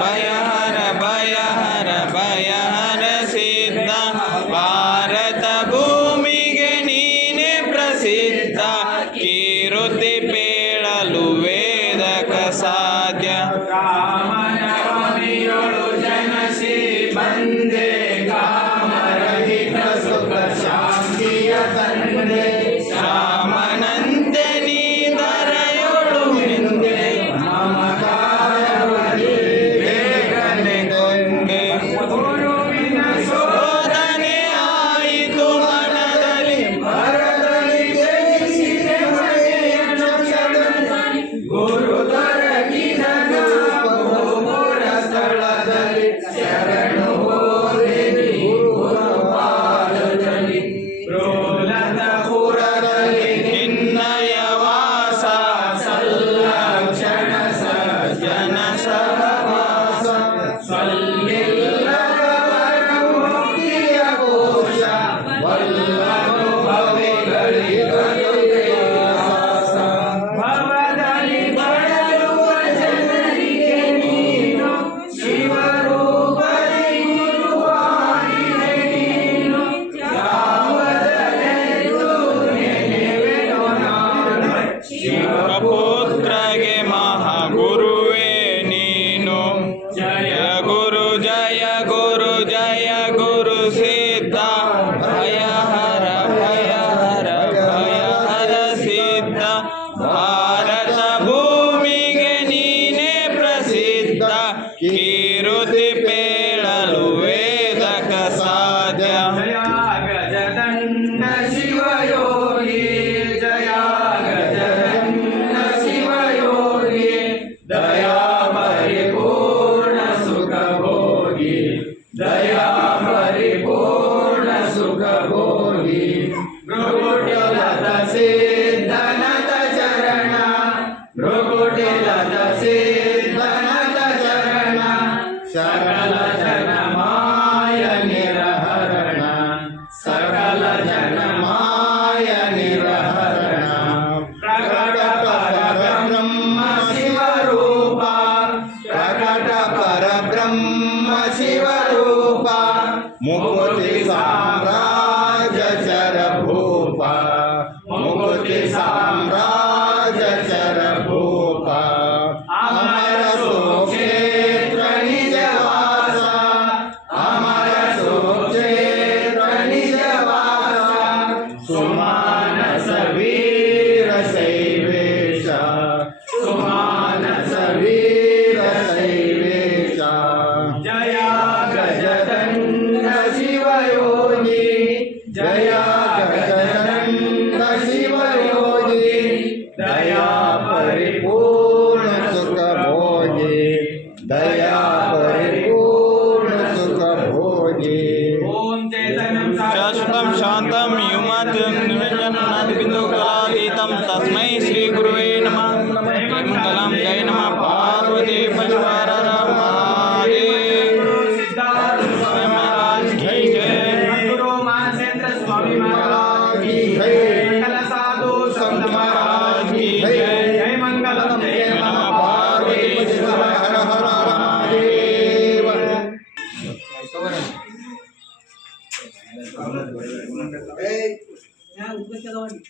ಭಯ ಹರ ಭಯ ಹರ ಭಾರತ ಭೂಮಿಗೆ ನೀನೆ ಪ್ರಸಿದ್ಧ. ಕೀರುತಿ ಪೇಳಲು ವೇದಕ ಸಾಧ್ಯ. جنا goddamn. ముకుతి సామ్రాజ్య చర భూప ముకుతి సా शाश्वतं शांत युमात् निरञ्जनात् बिन्दुकलातीतं तस्मै 一些东西